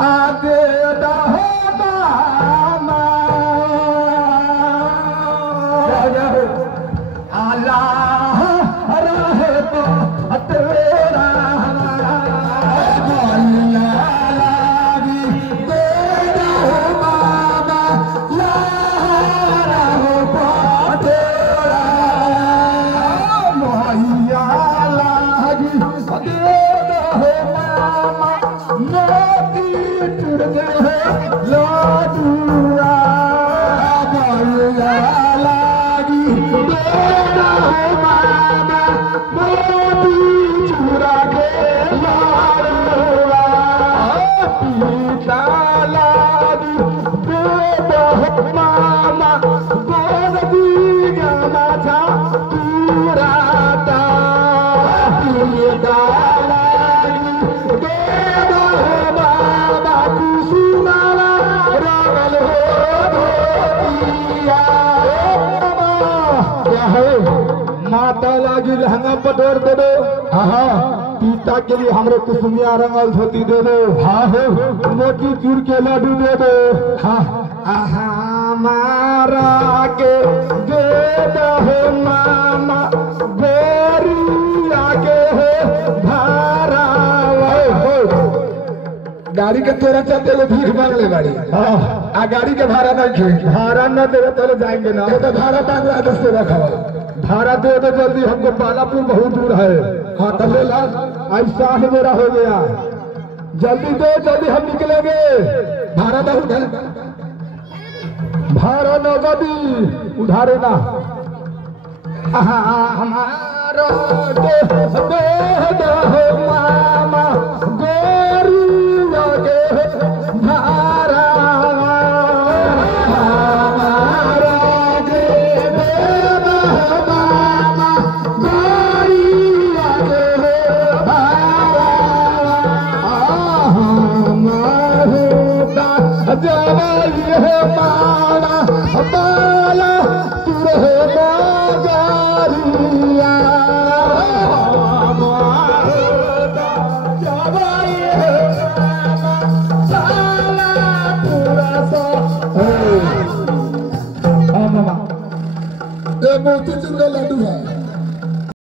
आगे रहो मामा अल्लाह रहे तो तेरा माता लागी लहंगा पटोर दे दो। हाँ पिता के लिए हमरे कुसुमिया रंगल धोती दे दो। हाँ हो मोती चूर के लड्डू दे दो। हाँ हमारा के दे दो मामा गोरिया के भारा गाड़ी के तोरा चलते लोग भीख मांग ले गाड़ी। हाँ गाड़ी के भाड़ा नहीं खे भाड़ा न दे तो जाएंगे ना तो भाड़ा बांग्लादेश से रखा भाड़ा दे दो जल्दी हमको पालापुर बहुत दूर है। हाँ तो ले ला ऐसा मेरा हो गया जल्दी दो जल्दी हम निकलेंगे भाड़ा बहुत है भाड़ा नगदी उधारे ना हमारा मामा गोरी भाड़ा बाला तुरहे गारिया